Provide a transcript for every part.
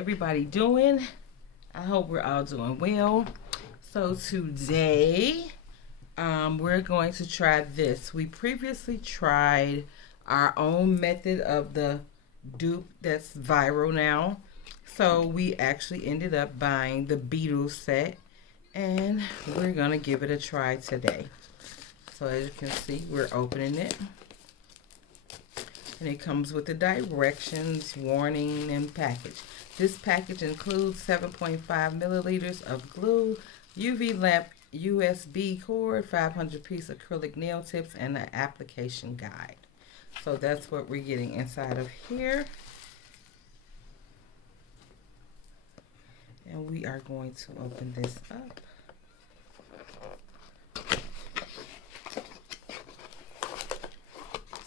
everybody doing? I hope we're all doing well. So today, we're going to try this. We previously tried our own method of the dupe that's viral now. So we actually ended up buying the Beetles set, and we're gonna give it a try today. So as you can see, we're opening it. And it comes with the directions, warning, and package. This package includes 7.5 milliliters of glue, UV lamp, USB cord, 500-piece acrylic nail tips, and an application guide. So that's what we're getting inside of here. And we are going to open this up.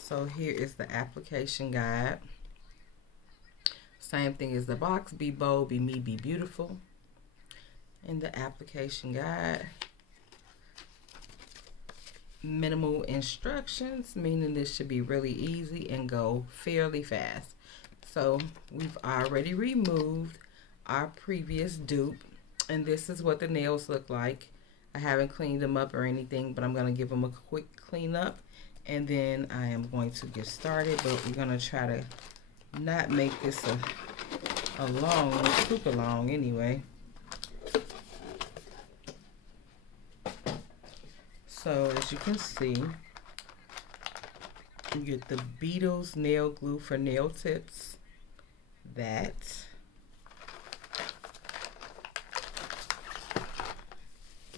So here is the application guide. Same thing as the box. Be bold, be me, be beautiful. And the application guide. Minimal instructions, meaning this should be really easy and go fairly fast. So we've already removed our previous dupe. And this is what the nails look like. I haven't cleaned them up or anything, but I'm going to give them a quick cleanup. And then I am going to get started, but we're going to try to not make this a long, super long anyway. So as you can see, you get the Beetles nail glue for nail tips. That.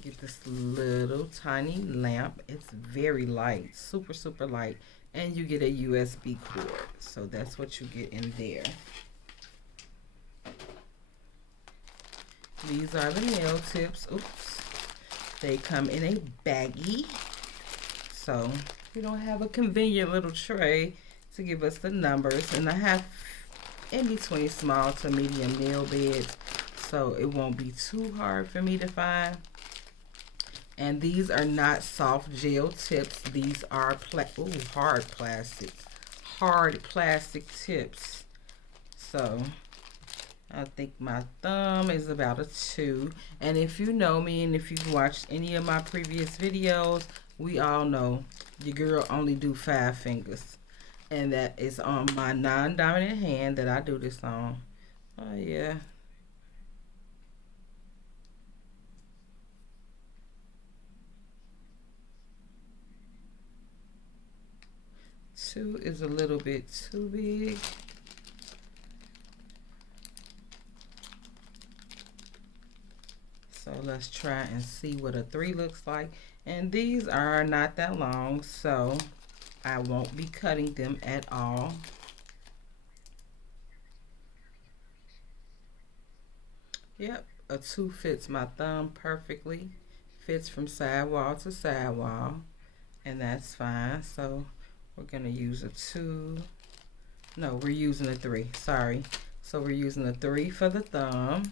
Get this little tiny lamp. It's very light, super, super light. And you get a USB cord. So that's what you get in there. These are the nail tips. Oops. They come in a baggie. So we don't have a convenient little tray to give us the numbers. And I have in between small to medium nail beds. So it won't be too hard for me to find. And these are not soft gel tips. These are hard plastic. Hard plastic tips. So I think my thumb is about a 2. And if you know me and if you've watched any of my previous videos, we all know your girl only do 5 fingers. And that is on my non-dominant hand that I do this on. Oh yeah. Two is a little bit too big. So let's try and see what a 3 looks like. And these are not that long, so I won't be cutting them at all. Yep, a 2 fits my thumb perfectly. Fits from sidewall to sidewall, and that's fine. So we're gonna use a 2. No, we're using a 3. Sorry. So we're using a 3 for the thumb.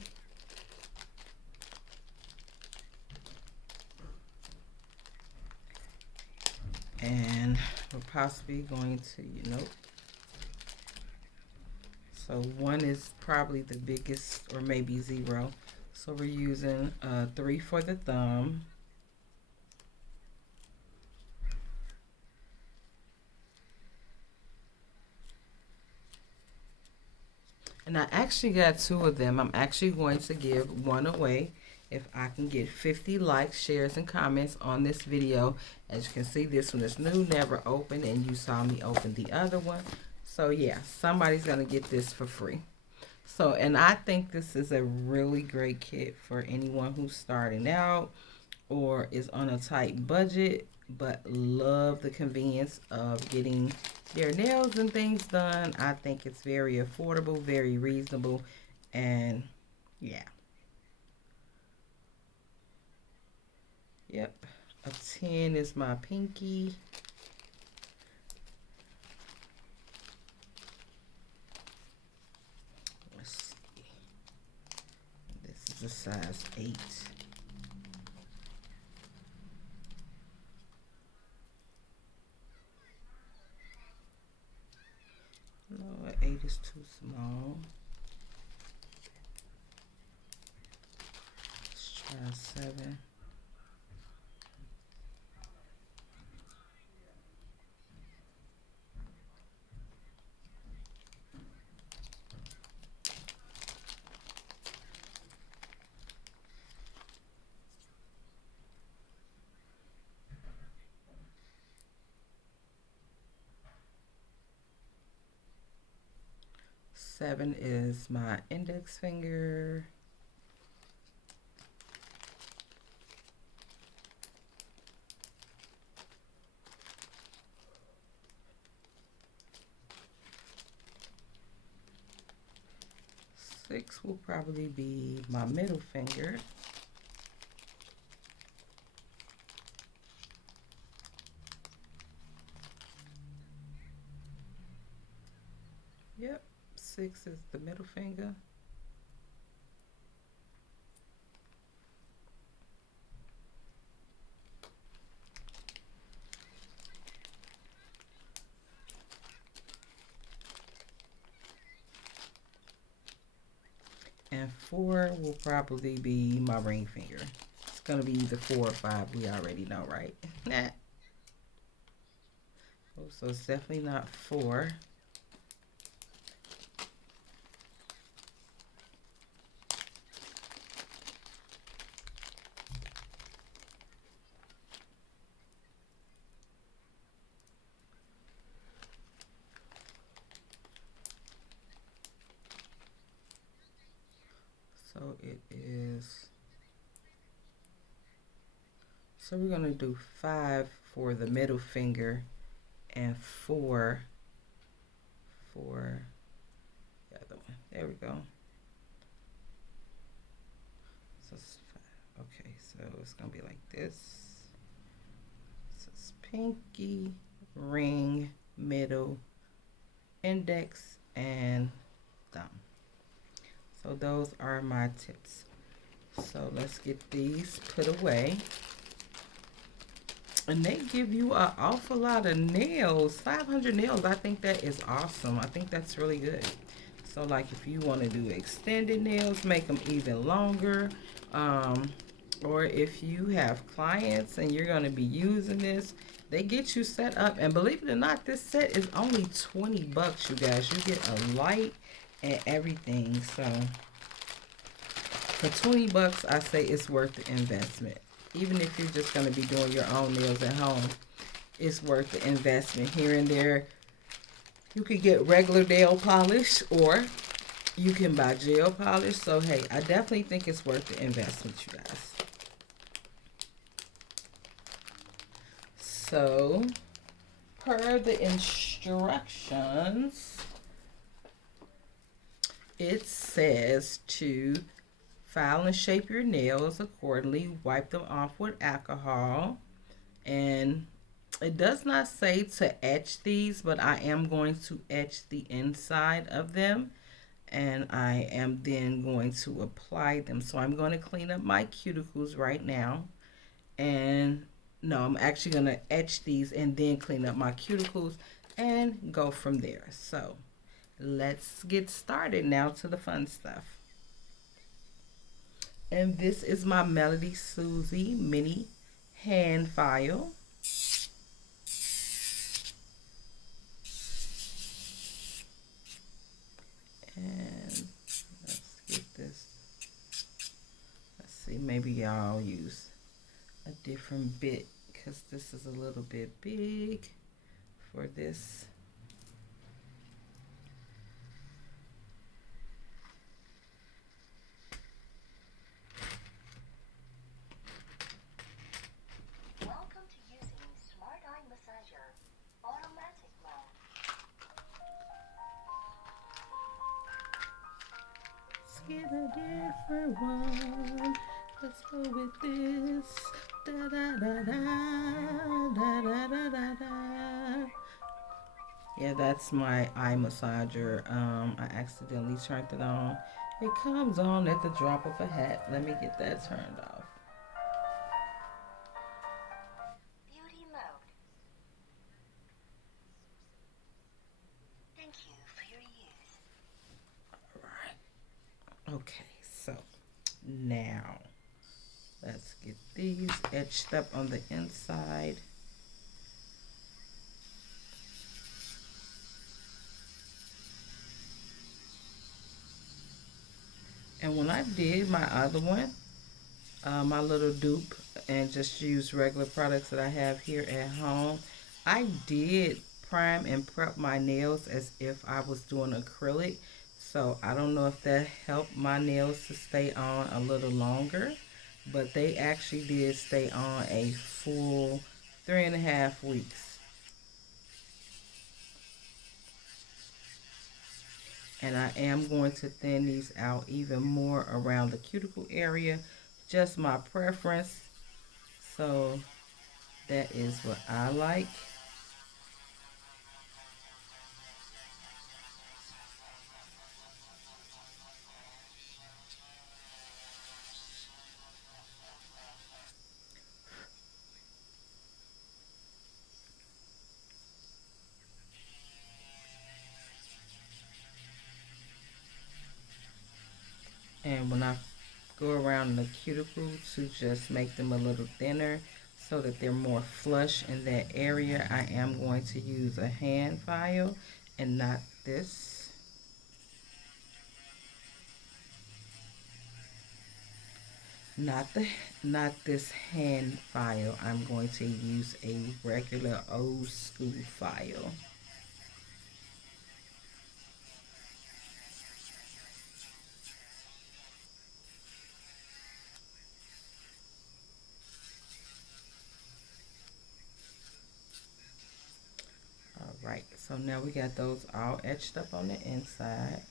And we're possibly going to, nope. So 1 is probably the biggest, or maybe 0. So we're using a 3 for the thumb. And I actually got 2 of them. I'm actually going to give 1 away if I can get 50 likes, shares, and comments on this video. As you can see, this one is new, never opened, and you saw me open the other one. So yeah, somebody's going to get this for free. So, and I think this is a really great kit for anyone who's starting out or is on a tight budget, but love the convenience of getting their nails and things done. I think it's very affordable, very reasonable, and yeah. Yep, a 10 is my pinky. Let's see. This is a size 8. No, an 8 is too small. 7. Seven is my index finger. Six will probably be my middle finger. Yep, 6 is the middle finger. And 4 will probably be my ring finger. It's going to be either 4 or 5. We already know, right? Oh, so it's definitely not 4. So it is. So we're going to do 5 for the middle finger and 4 for the other one. There we go. So it's 5. Okay, so it's going to be like this. So it's pinky, ring, middle, index, and thumb. So those are my tips. So let's get these put away. And they give you an awful lot of nails. 500 nails, I think that is awesome. I think that's really good. So like if you want to do extended nails, make them even longer. Or if you have clients and you're going to be using this, they get you set up. And believe it or not, this set is only 20 bucks, you guys. You get a light and everything. So for 20 bucks, I say it's worth the investment. Even if you're just going to be doing your own nails at home, it's worth the investment. Here and there, you could get regular nail polish or you can buy gel polish. So, hey, I definitely think it's worth the investment, you guys. So, per the instructions, it says to file and shape your nails accordingly. Wipe them off with alcohol. And it does not say to etch these, but I am going to etch the inside of them. And I am then going to apply them. So I'm going to clean up my cuticles right now. And no, I'm actually going to etch these and then clean up my cuticles and go from there. So let's get started now to the fun stuff. And this is my Melody Susie mini hand file. And let's get this. Let's see, maybe I'll use a different bit because this is a little bit big for this. Get a different one. Let's go with this. Da da da da da da da da da. Yeah, that's my eye massager. I accidentally turned it on. It comes on at the drop of a hat. Let me get that turned off. Beauty mode. Thank you for your use. All right. Okay, so now Let's get these etched up on the inside. And when I did my other one, my little dupe, and just use regular products that I have here at home, I did prime and prep my nails as if I was doing acrylic. So I don't know if that helped my nails to stay on a little longer, but they actually did stay on a full 3.5 weeks. And I am going to thin these out even more around the cuticle area, just my preference. So that is what I like. And when I go around the cuticle to just make them a little thinner so that they're more flush in that area, I am going to use a hand file and not this. Not the not this hand file. I'm going to use a regular old school file. All right, so now we got those all etched up on the inside.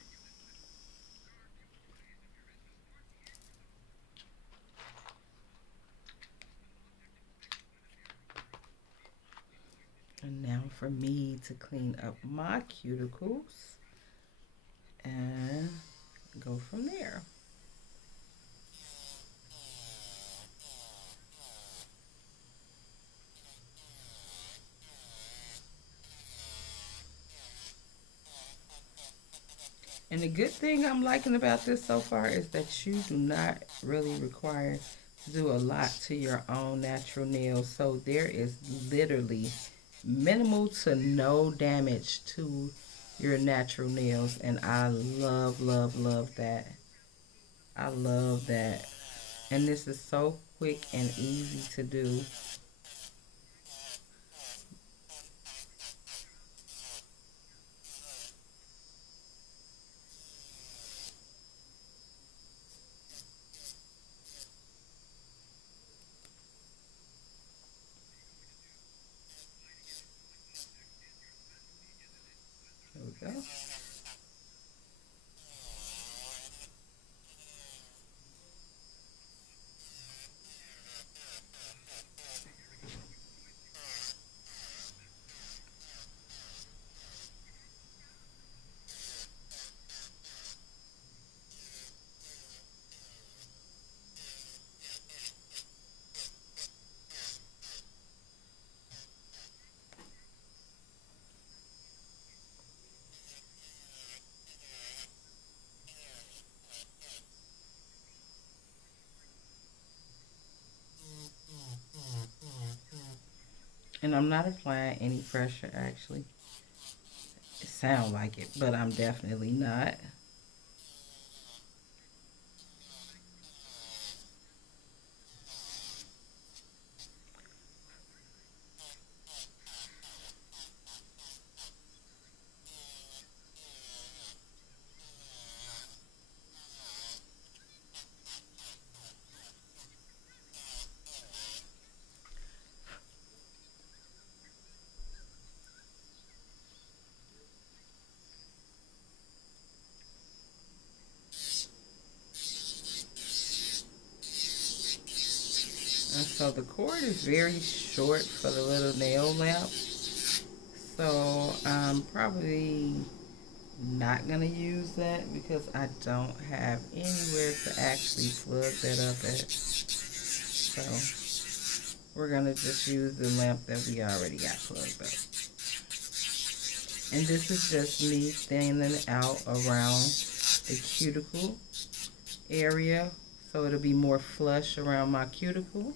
And now for me to clean up my cuticles and go from there. And the good thing I'm liking about this so far is that you do not really require to do a lot to your own natural nails. So there is literally minimal to no damage to your natural nails. And I love, love, love that. I love that. And this is so quick and easy to do. There we go. And I'm not applying any pressure actually. It sounds like it, but I'm definitely not. And so the cord is very short for the little nail lamp. So I'm probably not gonna use that because I don't have anywhere to actually plug that up at. So we're gonna just use the lamp that we already got plugged up. And this is just me thinning out around the cuticle area so it'll be more flush around my cuticle.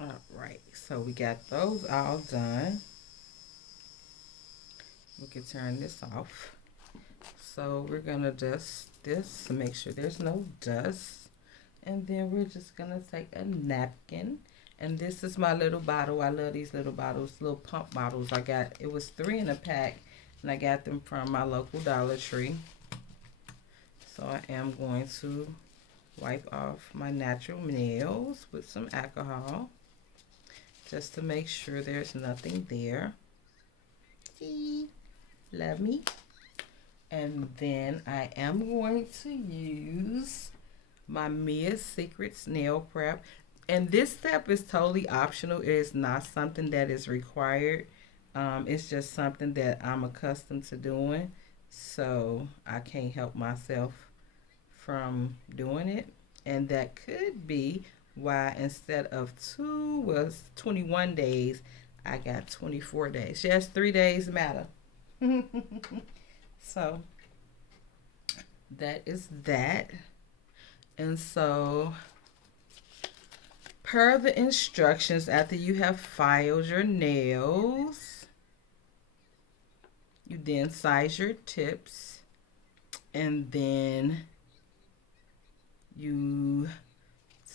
All right, so we got those all done. We can turn this off. So we're gonna dust this to make sure there's no dust. And then we're just gonna take a napkin. And this is my little bottle. I love these little bottles, little pump bottles. It was 3 in a pack, and I got them from my local Dollar Tree. So I am going to wipe off my natural nails with some alcohol, just to make sure there's nothing there. See? Love me. And then I am going to use my Mia Secrets nail prep. And this step is totally optional. It is not something that is required. It's just something that I'm accustomed to doing. So I can't help myself from doing it. And that could be why instead of 21 days, I got 24 days. Yes, 3 days matter. So that is that. And so per the instructions, after you have filed your nails, you then size your tips, and then you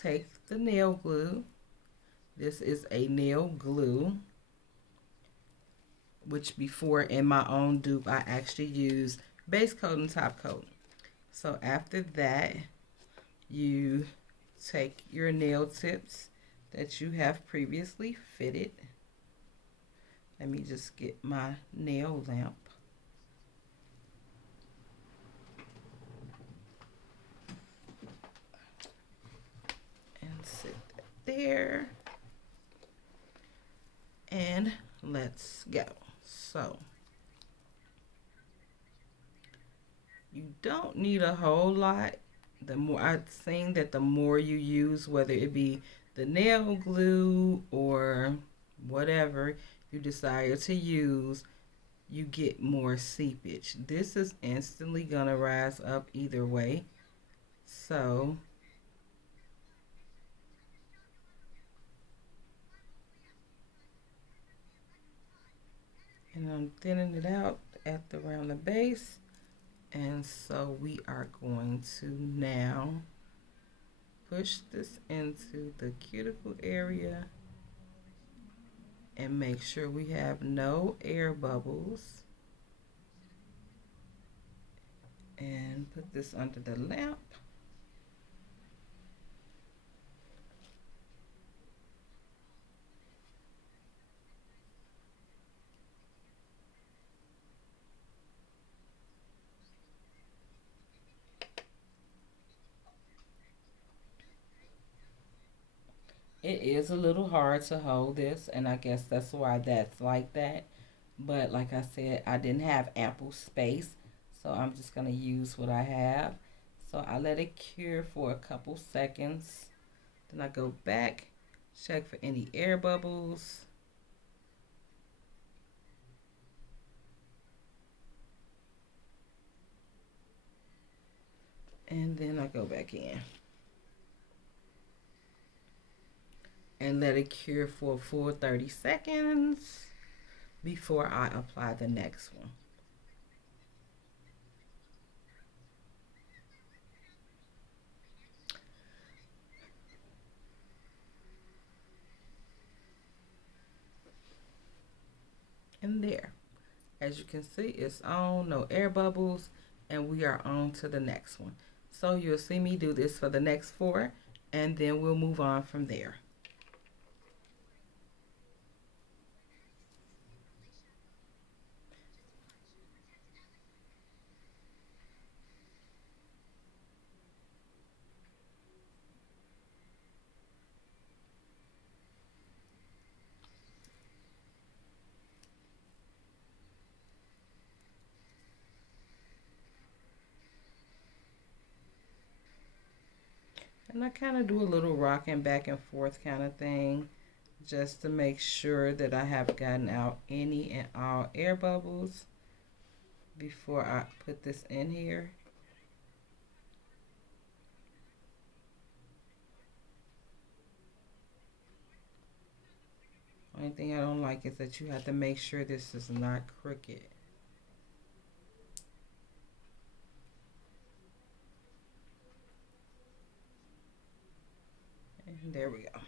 take the nail glue. This is a nail glue, which before in my own dupe I actually use base coat and top coat. So after that, you take your nail tips that you have previously fitted. Let me just get my nail lamp. And sit that there. And let's go. So you don't need a whole lot. The more I've seen that the more you use, whether it be the nail glue or whatever you desire to use, you get more seepage. This is instantly gonna rise up either way. So and I'm thinning it out at around the base. And so we are going to now push this into the cuticle area and make sure we have no air bubbles. And put this under the lamp. It is a little hard to hold this, and I guess that's why that's like that. But like I said, I didn't have ample space, so I'm just going to use what I have. So I let it cure for a couple seconds. Then I go back, check for any air bubbles. And then I go back in and let it cure for a full 30 seconds before I apply the next one. And there, as you can see, it's on, no air bubbles, and we are on to the next one. So you'll see me do this for the next 4, and then we'll move on from there. And I kind of do a little rocking back and forth kind of thing just to make sure that I have gotten out any and all air bubbles before I put this in here. Only thing I don't like is that you have to make sure this is not crooked. And there we go.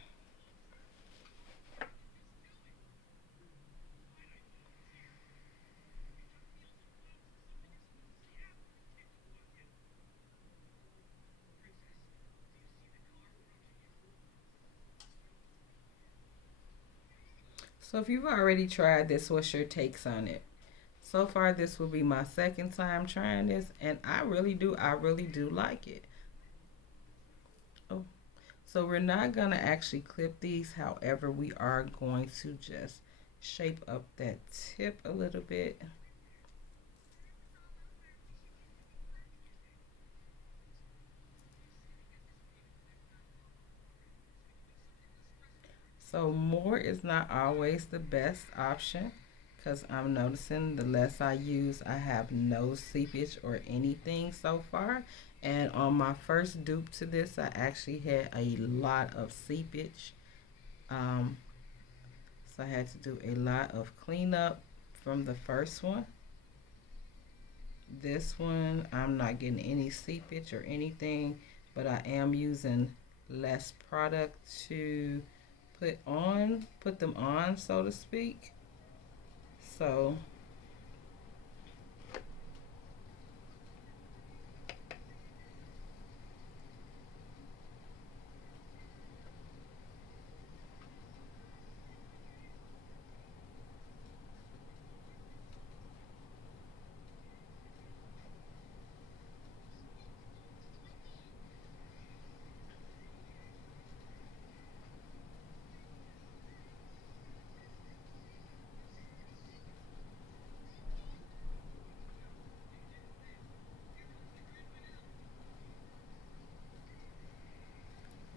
So if you've already tried this, what's your takes on it? So far, this will be my second time trying this, and I really do like it. Oh, so we're not gonna actually clip these. However, we are going to just shape up that tip a little bit. So more is not always the best option because I'm noticing the less I use, I have no seepage or anything so far. And on my first dupe to this, I actually had a lot of seepage. Um, so I had to do a lot of cleanup from the first one. This one, I'm not getting any seepage or anything, but I am using less product to put them on, so to speak. So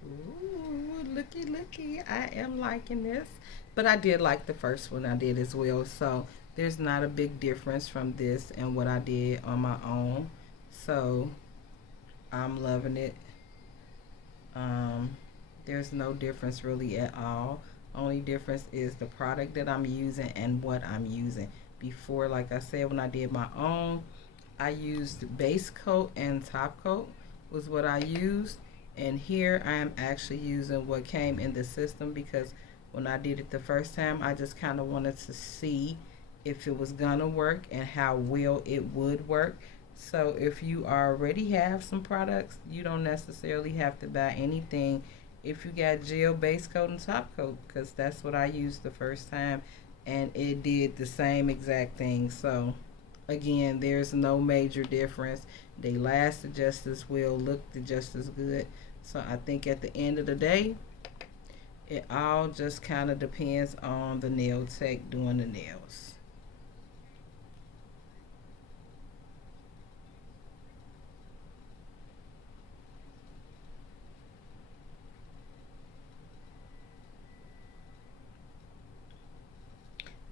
ooh, looky, looky. I am liking this. But I did like the first one I did as well. So there's not a big difference from this and what I did on my own. So I'm loving it. Um, there's no difference really at all. Only difference is the product that I'm using and what I'm using. Before, like I said, when I did my own, I used base coat and top coat was what I used. And here I am actually using what came in the system because when I did it the first time, I just kind of wanted to see if it was gonna work and how well it would work. So if you already have some products, you don't necessarily have to buy anything if you got gel base coat and top coat because that's what I used the first time and it did the same exact thing. So again, there's no major difference. They last just as well, look just as good. So I think at the end of the day, it all just kind of depends on the nail tech doing the nails.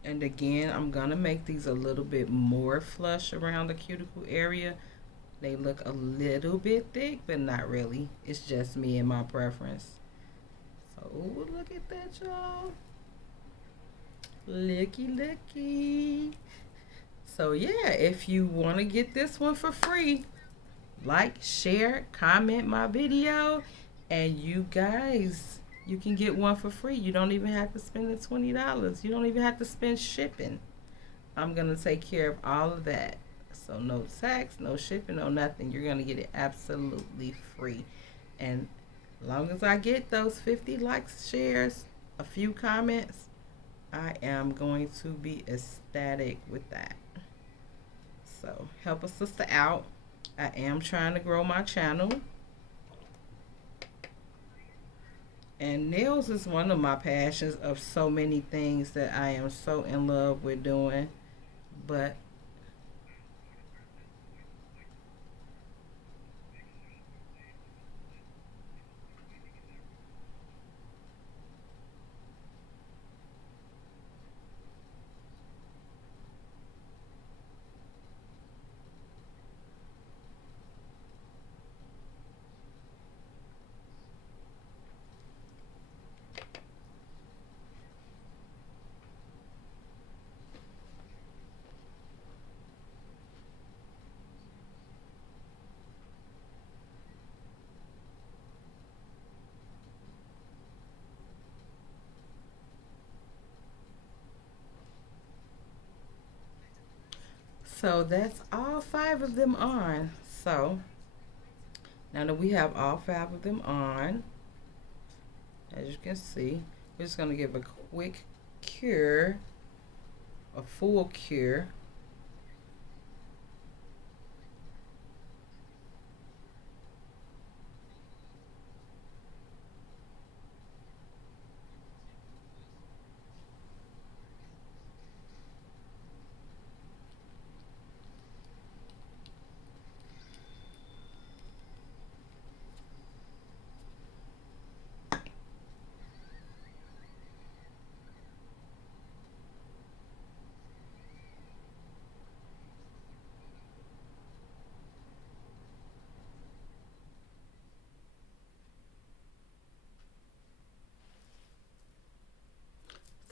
And again, I'm gonna make these a little bit more flush around the cuticle area. They look a little bit thick, but not really. It's just me and my preference. So look at that, y'all. Looky, looky. So yeah, if you want to get this one for free, like, share, comment my video, and you guys, you can get one for free. You don't even have to spend the $20. You don't even have to spend shipping. I'm gonna take care of all of that. So no tax, no shipping, no nothing. You're gonna get it absolutely free. And Long as I get those 50 likes, shares, a few comments, I am going to be ecstatic with that. So help a sister out. I am trying to grow my channel. And nails is one of my passions of so many things that I am so in love with doing. But so that's all five of them on. So now that we have all five of them on, as you can see, we're just going to give a quick cure, a full cure.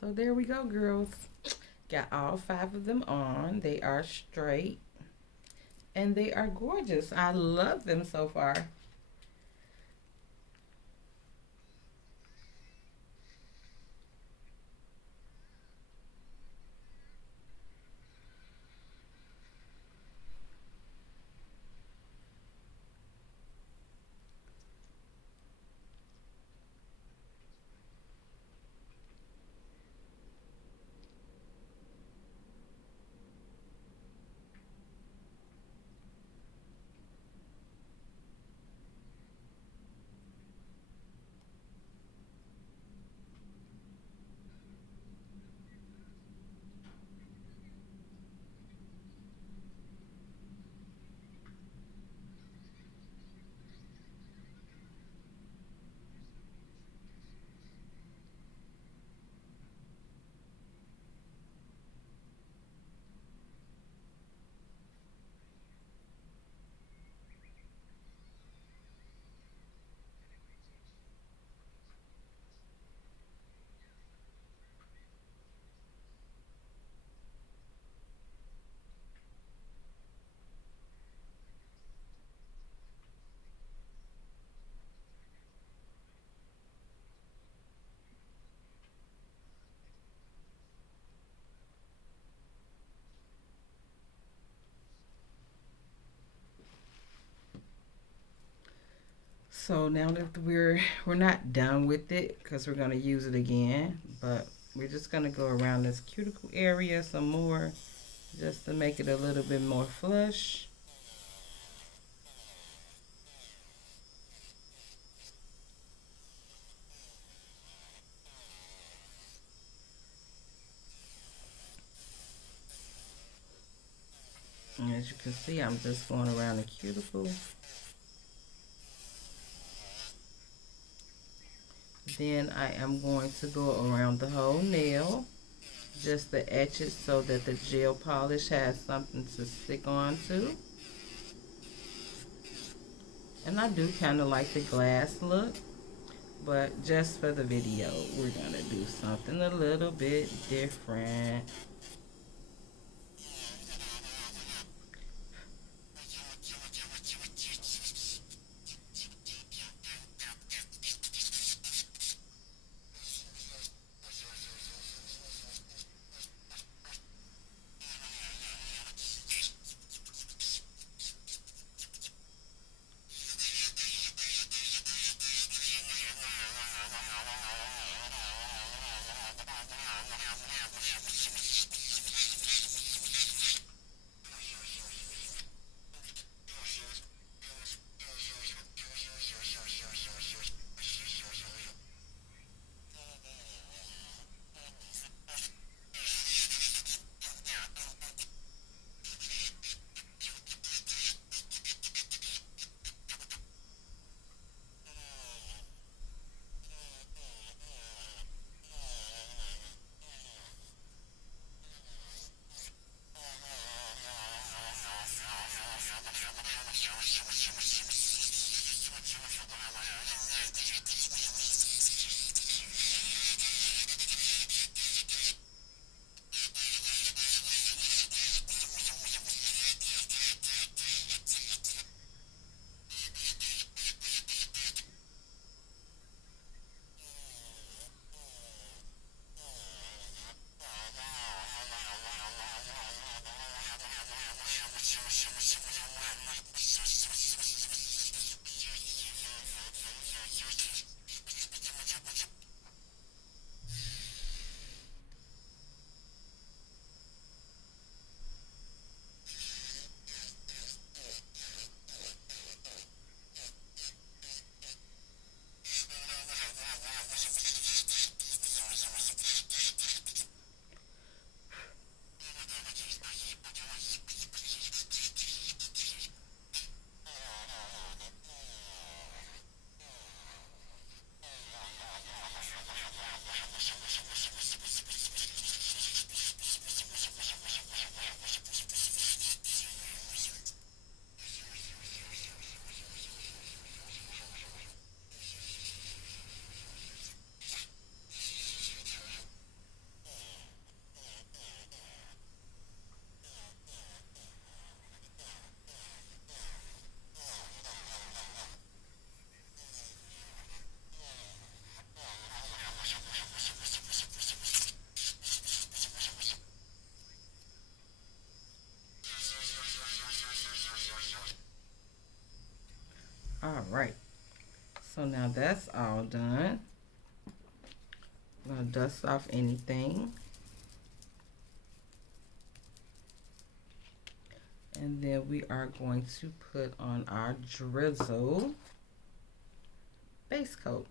So there we go, girls. Got all five of them on. They are straight and they are gorgeous. I love them so far. So now that we're not done with it because we're gonna use it again, but we're just gonna go around this cuticle area some more just to make it a little bit more flush. And as you can see, I'm just going around the cuticle. Then I am going to go around the whole nail just to etch it so that the gel polish has something to stick on to. And I do kind of like the glass look, but just for the video, we're going to do something a little bit different. All right. So now that's all done. I'm going to dust off anything. And then we are going to put on our drizzle base coat.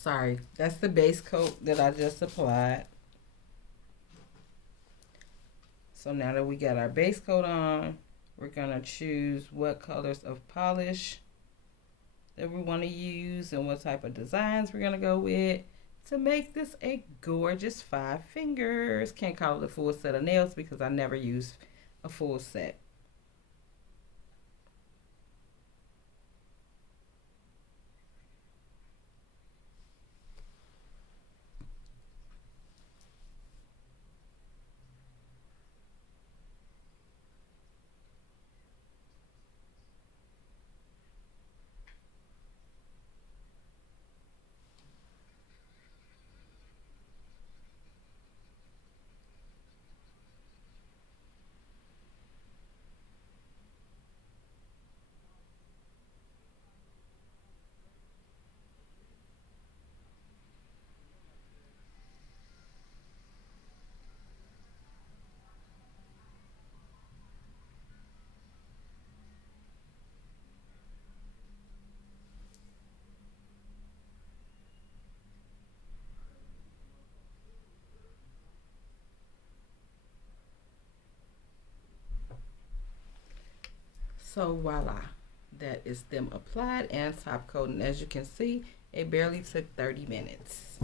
Sorry, that's the base coat that I just applied. So now that we got our base coat on, we're going to choose what colors of polish that we want to use and what type of designs we're going to go with to make this a gorgeous 5 fingers. Can't call it a full set of nails because I never use a full set. So voila, that is them applied and top coating. As you can see, it barely took 30 minutes.